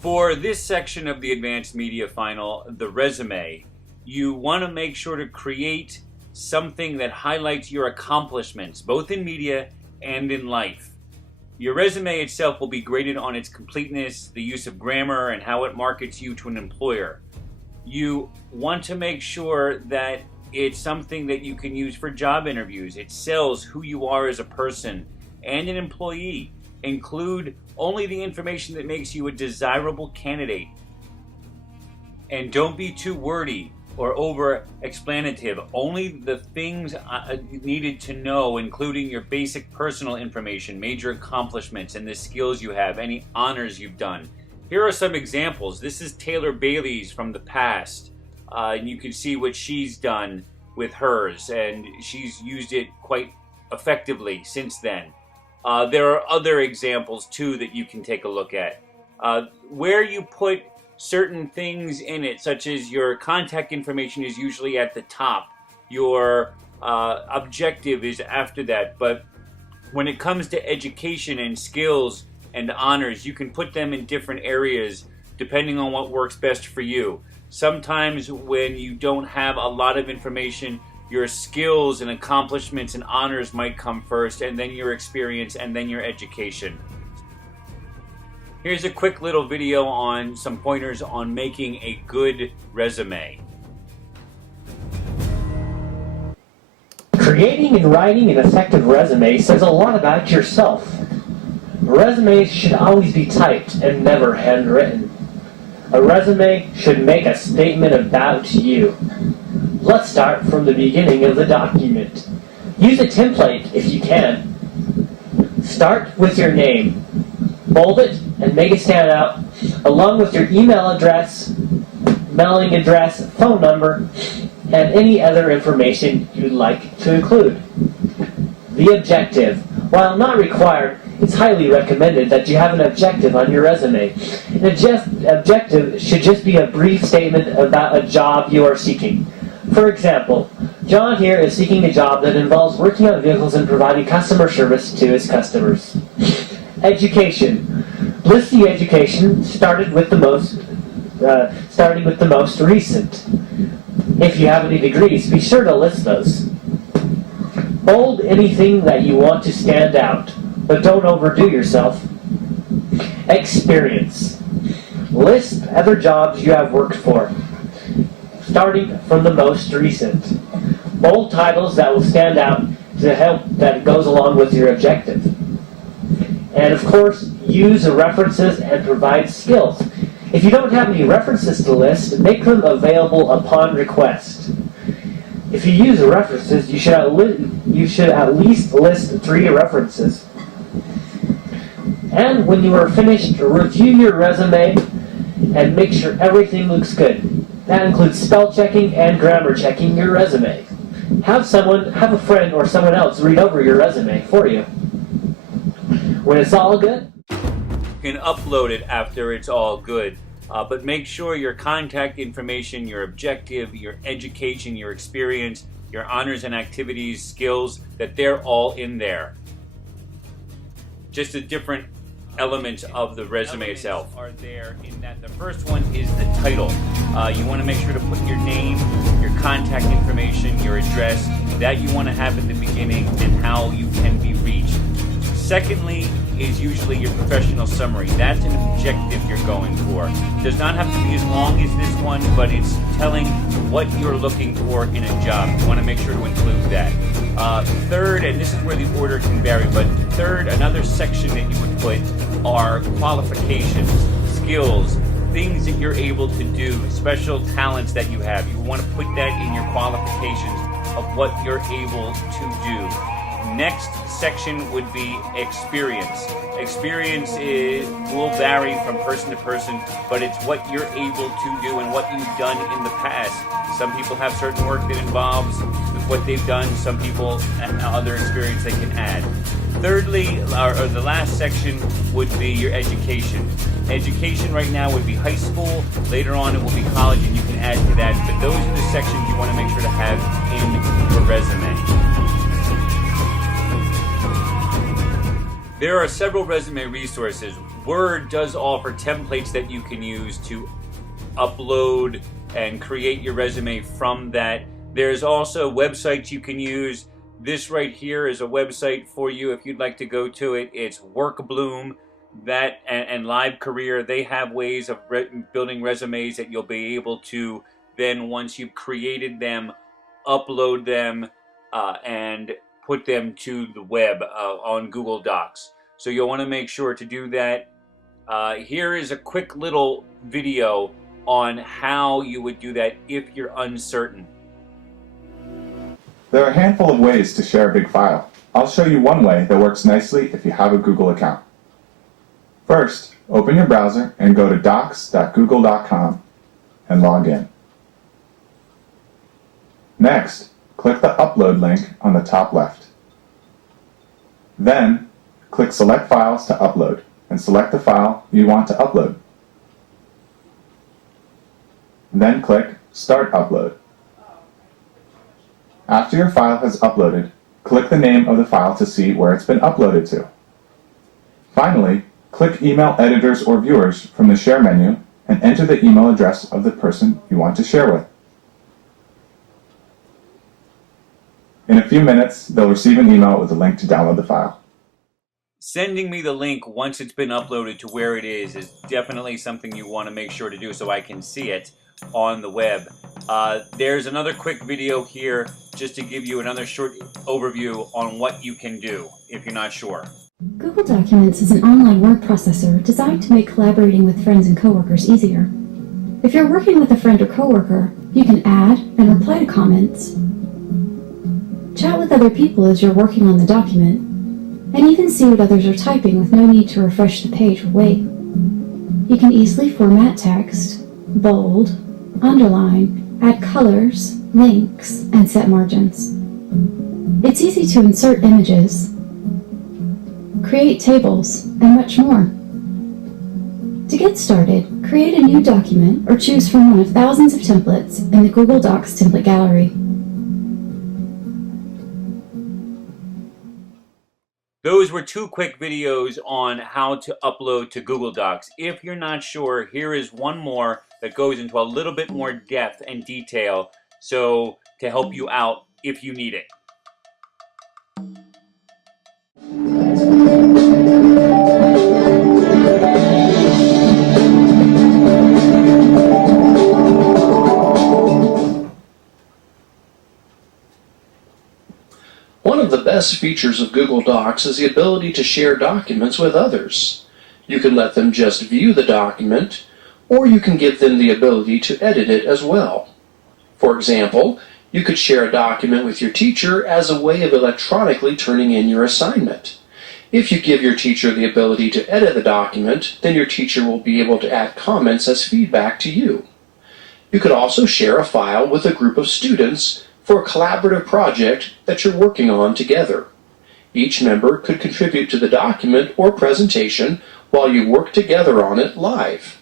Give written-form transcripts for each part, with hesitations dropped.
For this section of the Advanced Media Final, the resume, you want to make sure to create something that highlights your accomplishments, both in media and in life. Your resume itself will be graded on its completeness, the use of grammar, and how it markets you to an employer. You want to make sure that it's something that you can use for job interviews. It sells who you are as a person and an employee. Include only the information that makes you a desirable candidate. And don't be too wordy or over-explanative. Only the things needed to know, including your basic personal information, major accomplishments, and the skills you have, any honors you've done. Here are some examples. This is Taylor Bailey's from the past. And you can see what she's done with hers, and she's used it quite effectively since then. There are other examples too that you can take a look at. Where you put certain things in it, such as your contact information is usually at the top. Your objective is after that. But when it comes to education and skills and honors, you can put them in different areas depending on what works best for you. Sometimes when you don't have a lot of information, your skills and accomplishments and honors might come first, and then your experience, and then your education. Here's a quick little video on some pointers on making a good resume. Creating and writing an effective resume says a lot about yourself. Resumes should always be typed and never handwritten. A resume should make a statement about you. Let's start from the beginning of the document. Use a template if you can. Start with your name. Bold it and make it stand out, along with your email address, mailing address, phone number, and any other information you'd like to include. The objective. While not required, it's highly recommended that you have an objective on your resume. An objective should just be a brief statement about a job you are seeking. For example, John here is seeking a job that involves working on vehicles and providing customer service to his customers. Education. List the education starting with the most recent. If you have any degrees, be sure to list those. Bold anything that you want to stand out, but don't overdo yourself. Experience. List other jobs you have worked for, starting from the most recent. Bold titles that will stand out to help that goes along with your objective. And of course, use references and provide skills. If you don't have any references to list, make them available upon request. If you use references, you should at least list 3 references. And when you are finished, review your resume and make sure everything looks good. That includes spell checking and grammar checking your resume. Have a friend or someone else read over your resume for you. When it's all good, you can upload it after it's all good. But make sure your contact information, your objective, your education, your experience, your honors and activities, skills, that they're all in there. Just the different elements of the resume itself are there in that. The first one is the title. You want to make sure to put your name, your contact information, your address, that you want to have at the beginning, and how you can be reached. Secondly is usually your professional summary. That's an objective you're going for. It does not have to be as long as this one, but it's telling what you're looking for in a job. You want to make sure to include that. Third, and this is where the order can vary, but third, another section that you would put are qualifications, skills, things that you're able to do, special talents that you have. You want to put that in your qualifications of what you're able to do. Next section would be experience. Experience will vary from person to person, but it's what you're able to do and what you've done in the past. Some people have certain work that involves what they've done. Some people have other experience they can add. Thirdly, or the last section would be your education. Education right now would be high school. Later on it will be college, and you can add to that. But those are the sections you want to make sure to have in your resume. There are several resume resources. Word does offer templates that you can use to upload and create your resume from that. There's also websites you can use. This right here is a website for you if you'd like to go to it. It's Workbloom. That and Live Career, they have ways of building resumes that you'll be able to then, once you've created them, upload them and put them to the web on Google Docs. So you'll want to make sure to do that. Here is a quick little video on how you would do that if you're uncertain. There are a handful of ways to share a big file. I'll show you one way that works nicely if you have a Google account. First, open your browser and go to docs.google.com and log in. Next, click the Upload link on the top left. Then, click Select Files to upload and select the file you want to upload. Then click Start Upload. After your file has uploaded, click the name of the file to see where it's been uploaded to. Finally, click Email Editors or Viewers from the Share menu and enter the email address of the person you want to share with. In a few minutes, they'll receive an email with a link to download the file. Sending me the link once it's been uploaded to where it is definitely something you want to make sure to do so I can see it on the web. There's another quick video here just to give you another short overview on what you can do if you're not sure. Google Documents is an online word processor designed to make collaborating with friends and coworkers easier. If you're working with a friend or coworker, you can add and reply to comments, chat with other people as you're working on the document, and even see what others are typing with no need to refresh the page or wait. You can easily format text, bold, underline, add colors, links, and set margins. It's easy to insert images, create tables, and much more. To get started, create a new document or choose from one of thousands of templates in the Google Docs template gallery. Those were two quick videos on how to upload to Google Docs. If you're not sure, here is one more that goes into a little bit more depth and detail, so to help you out if you need it. One of the best features of Google Docs is the ability to share documents with others. You can let them just view the document, or you can give them the ability to edit it as well. For example, you could share a document with your teacher as a way of electronically turning in your assignment. If you give your teacher the ability to edit the document, then your teacher will be able to add comments as feedback to you. You could also share a file with a group of students for a collaborative project that you're working on together. Each member could contribute to the document or presentation while you work together on it live.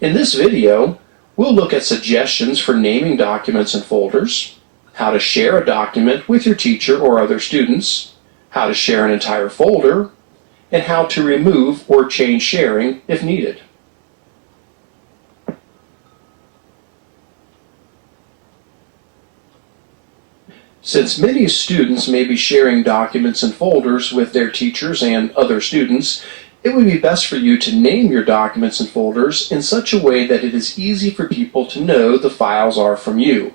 In this video, we'll look at suggestions for naming documents and folders, how to share a document with your teacher or other students, how to share an entire folder, and how to remove or change sharing if needed. Since many students may be sharing documents and folders with their teachers and other students, it would be best for you to name your documents and folders in such a way that it is easy for people to know the files are from you.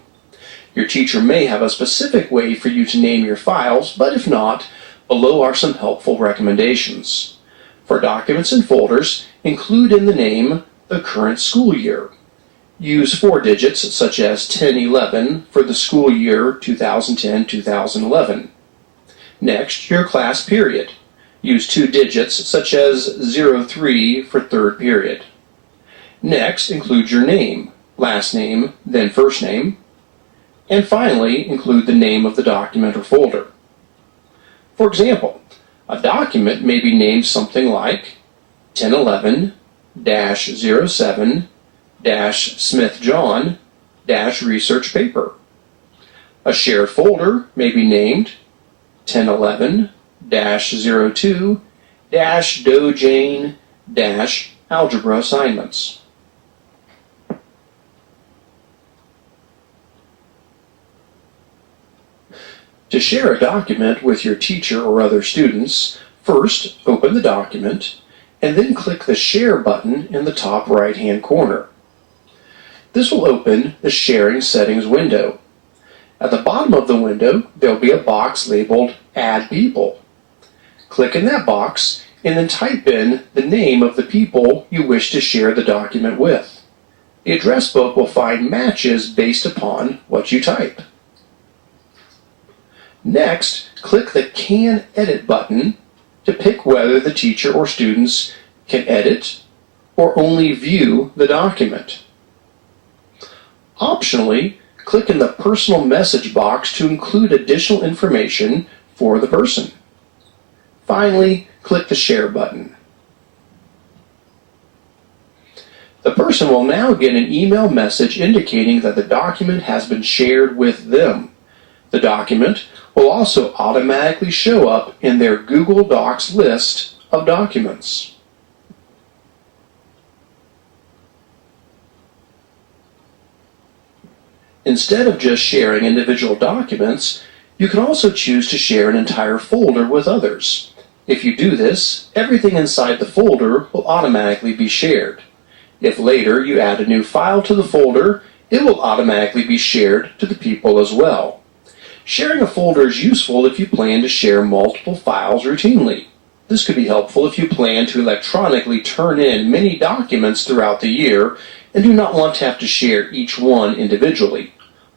Your teacher may have a specific way for you to name your files, but if not, below are some helpful recommendations. For documents and folders, include in the name the current school year. Use 4 digits such as 1011 for the school year 2010-2011. Next, your class period. Use 2 digits such as 03 for third period. Next, include your name, last name, then first name. And finally, include the name of the document or folder. For example, a document may be named something like 1011-07-Smith-John-research paper. A shared folder may be named 1011-02 -Dojane-Algebra assignments. To share a document with your teacher or other students, first open the document and then click the Share button in the top right-hand corner. This will open the Sharing Settings window. At the bottom of the window, there will be a box labeled Add People. Click in that box and then type in the name of the people you wish to share the document with. The address book will find matches based upon what you type. Next, click the Can Edit button to pick whether the teacher or students can edit or only view the document. Optionally, click in the Personal Message box to include additional information for the person. Finally, click the Share button. The person will now get an email message indicating that the document has been shared with them. The document will also automatically show up in their Google Docs list of documents. Instead of just sharing individual documents, you can also choose to share an entire folder with others. If you do this, everything inside the folder will automatically be shared. If later you add a new file to the folder, it will automatically be shared to the people as well. Sharing a folder is useful if you plan to share multiple files routinely. This could be helpful if you plan to electronically turn in many documents throughout the year and do not want to have to share each one individually,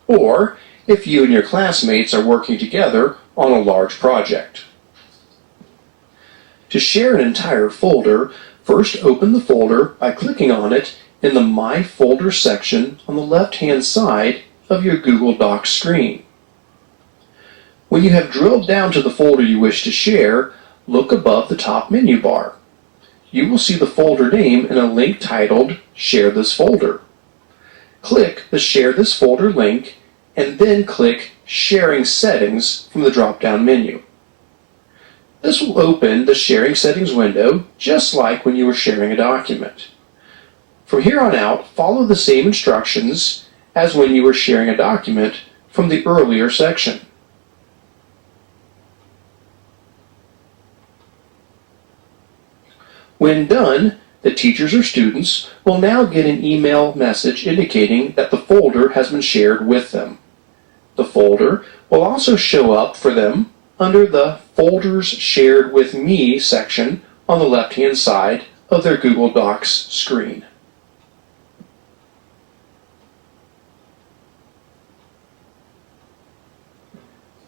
or if you and your classmates are working together on a large project. To share an entire folder, first open the folder by clicking on it in the My Folder section on the left-hand side of your Google Docs screen. When you have drilled down to the folder you wish to share, look above the top menu bar. You will see the folder name in a link titled Share This Folder. Click the Share This Folder link and then click Sharing Settings from the drop-down menu. This will open the Sharing Settings window just like when you were sharing a document. From here on out, follow the same instructions as when you were sharing a document from the earlier section. When done, the teachers or students will now get an email message indicating that the folder has been shared with them. The folder will also show up for them under the Folders Shared with Me section on the left-hand side of their Google Docs screen.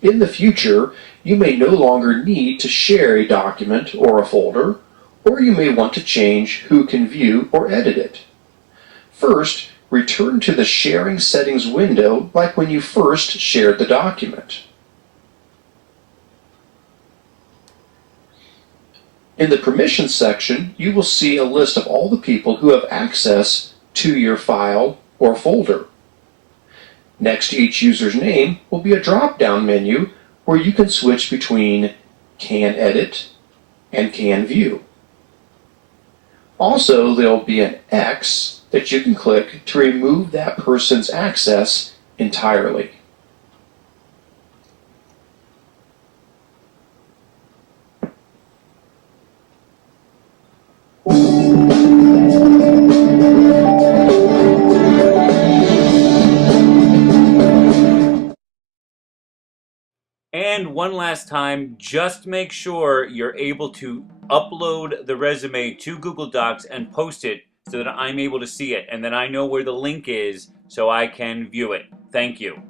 In the future, you may no longer need to share a document or a folder, or you may want to change who can view or edit it. First, return to the Sharing Settings window like when you first shared the document. In the Permissions section, you will see a list of all the people who have access to your file or folder. Next to each user's name will be a drop-down menu where you can switch between Can Edit and Can View. Also, there will be an X that you can click to remove that person's access entirely. And one last time, just make sure you're able to upload the resume to Google Docs and post it so that I'm able to see it and that I know where the link is so I can view it. Thank you.